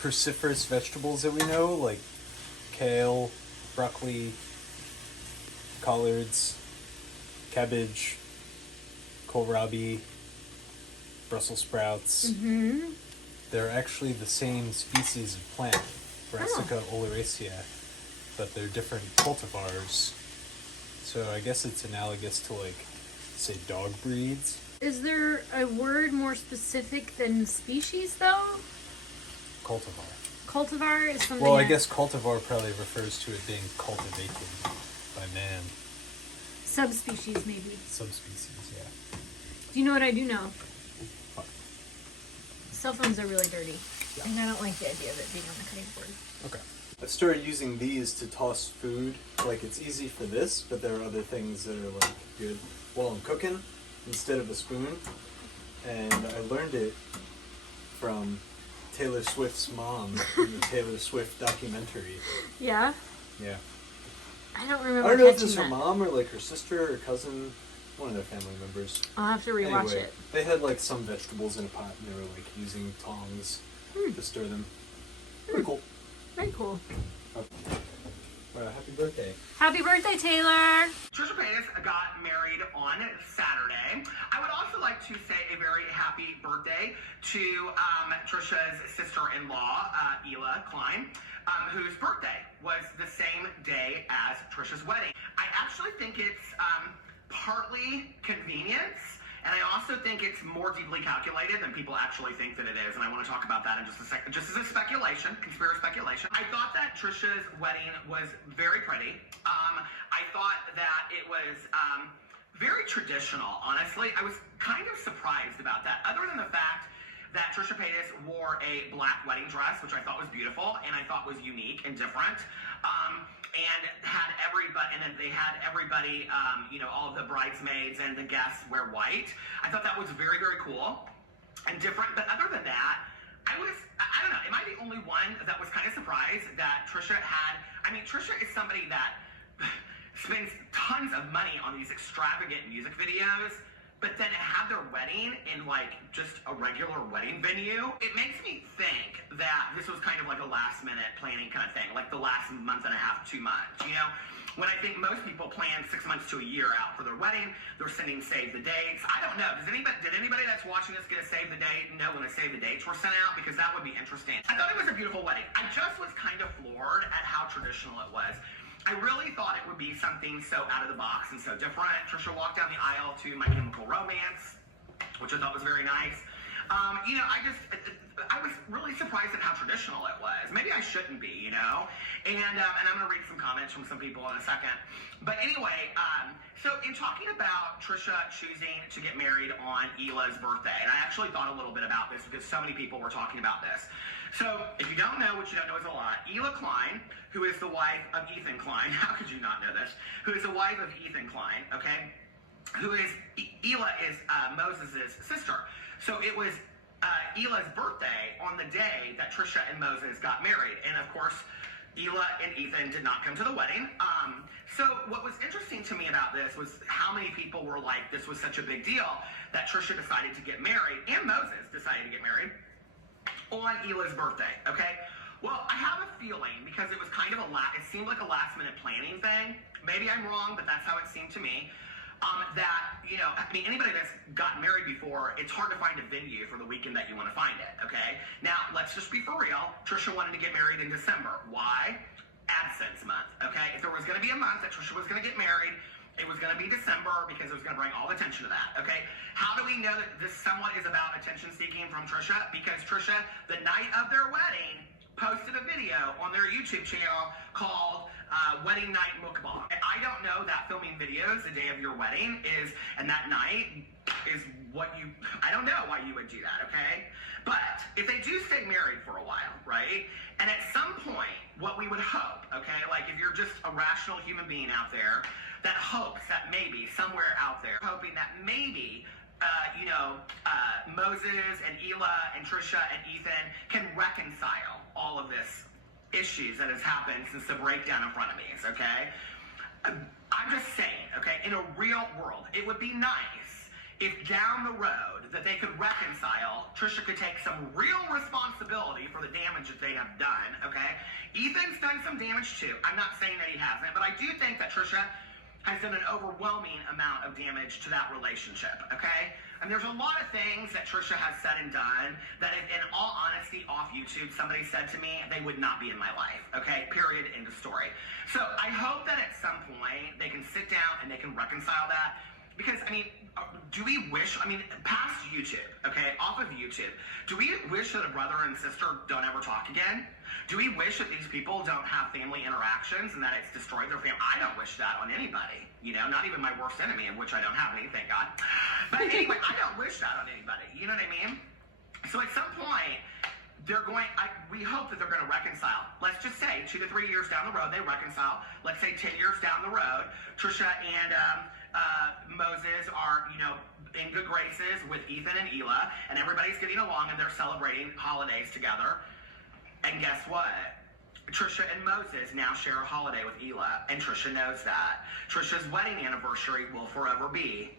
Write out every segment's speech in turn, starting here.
cruciferous vegetables that we know, like kale, broccoli, collards, cabbage, kohlrabi, Brussels sprouts. Mm-hmm. They're actually the same species of plant, Brassica oleracea, but they're different cultivars. So I guess it's analogous to, like, say, dog breeds. Is there a word more specific than species, though? Cultivar. Cultivar is something. Well, I guess cultivar probably refers to it being cultivated by man. Subspecies, maybe. Subspecies, yeah. Do you know what I do know? What? Cell phones are really dirty. Yeah. And I don't like the idea of it being on the cutting board. Okay. I started using these to toss food. Like, it's easy for this, but there are other things that are, like, good while I'm cooking instead of a spoon. And I learned it from Taylor Swift's mom in the Taylor Swift documentary. Yeah? Yeah. I don't remember. I don't know if catching it's her that. mom or, like, her sister or cousin. One of their family members. I'll have to rewatch Anyway, it. they had, like, some vegetables in a pot and they were, like, using tongs to stir them. Pretty cool. Very cool. Well, happy birthday. Happy birthday, Taylor! Trisha Paytas got married on Saturday. I would also like to say a very happy birthday to Trisha's sister-in-law, Ela Klein, whose birthday was the same day as Trisha's wedding. I actually think it's partly convenience, and I also think it's more deeply calculated than people actually think that it is, and I want to talk about that in just a second. Just as a speculation, conspiracy speculation, I thought that Trisha's wedding was very pretty. I thought that it was very traditional, honestly. I was kind of surprised about that, other than the fact that Trisha Paytas wore a black wedding dress, which I thought was beautiful, and I thought was unique and different. And had everybody, and then they had everybody, all of the bridesmaids and the guests wear white. I thought that was very, very cool and different. But other than that, I don't know, am I the only one that was kind of surprised that Trisha had, Trisha is somebody that spends tons of money on these extravagant music videos, but then have their wedding in, like, just a regular wedding venue. It makes me think that this was kind of like a last-minute planning kind of thing, like the last month and a half, 2 months, you know? When I think most people plan 6 months to a year out for their wedding, they're sending save the dates. I don't know. Did anybody that's watching this get a save the date know when the save the dates were sent out? Because that would be interesting. I thought it was a beautiful wedding. I just was kind of floored at how traditional it was. I really thought it would be something so out of the box and so different. Trisha walked down the aisle to My Chemical Romance, which I thought was very nice. I was really surprised at how traditional it was. Maybe I shouldn't be, you know? And I'm going to read some comments from some people in a second. But anyway, so in talking about Trisha choosing to get married on Ela's birthday, and I actually thought a little bit about this because so many people were talking about this. So if you don't know, which you don't know is a lot, Ela Klein, who is the wife of Ethan Klein, how could you not know this? Who is the wife of Ethan Klein, okay? Ela is Moses' sister. So it was Ela's birthday on the day that Trisha and Moses got married. And of course, Ela and Ethan did not come to the wedding. So what was interesting to me about this was how many people were like, this was such a big deal that Trisha decided to get married, and Moses decided to get married on Ela's birthday, okay? Well, I have a feeling, because it was kind of it seemed like a last-minute planning thing. Maybe I'm wrong, but that's how it seemed to me. Anybody that's gotten married before, it's hard to find a venue for the weekend that you want to find it, okay? Now, let's just be for real. Trisha wanted to get married in December. Why? AdSense month, okay? If there was going to be a month that Trisha was going to get married, it was going to be December because it was going to bring all the attention to that, okay? How do we know that this somewhat is about attention-seeking from Trisha? Because Trisha, the night of their wedding, posted a video on their YouTube channel called Wedding Night Mukbang. I don't know that filming videos the day of your wedding and that night is I don't know why you would do that, okay? But if they do stay married for a while, right? And at some point, what we would hope, okay? Like if you're just a rational human being out there that hopes that maybe somewhere out there, hoping that maybe Moses and Ela and Trisha and Ethan can reconcile all of this issues that has happened since the breakdown in front of me, okay? I'm just saying, okay, in a real world, it would be nice if down the road that they could reconcile, Trisha could take some real responsibility for the damage that they have done, okay? Ethan's done some damage too. I'm not saying that he hasn't, but I do think that Trisha has done an overwhelming amount of damage to that relationship, okay? And there's a lot of things that Trisha has said and done that, if, in all honesty, off YouTube, somebody said to me, they would not be in my life, okay? Period, end of story. So I hope that at some point they can sit down and they can reconcile that. Because, I mean, do we wish, I mean, past YouTube, okay, off of YouTube, do we wish that a brother and sister don't ever talk again? Do we wish that these people don't have family interactions and that it's destroyed their family? I don't wish that on anybody, you know, not even my worst enemy, of which I don't have any, thank God. But anyway, I don't wish that on anybody, you know what I mean? So at some point, we hope that they're going to reconcile. Let's just say 2 to 3 years down the road, they reconcile. Let's say 10 years down the road, Trisha and Moses are, you know, in good graces with Ethan and Hila, and everybody's getting along and they're celebrating holidays together. And guess what? Trisha and Moses now share a holiday with Hila, and Trisha knows that. Trisha's wedding anniversary will forever be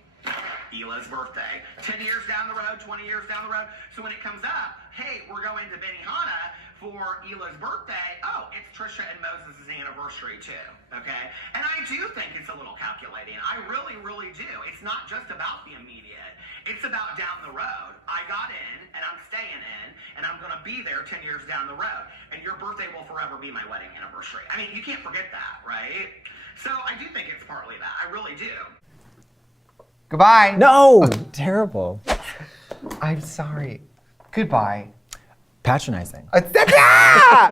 Hila's birthday. 10 years down the road, 20 years down the road. So when it comes up, hey, we're going to Benihana for Hila's birthday. Oh, it's Trisha and Moses' anniversary too, okay? And I do think it's a little calculating. I really, really do. It's not just about the immediate. It's about down the road. I got in, and I'm staying in, and I'm going to be there 10 years down the road. And your birthday will forever be my wedding anniversary. I mean, you can't forget that, right? So I do think it's partly that. I really do. Goodbye. No! Terrible. I'm sorry. Goodbye. Patronizing. Ah!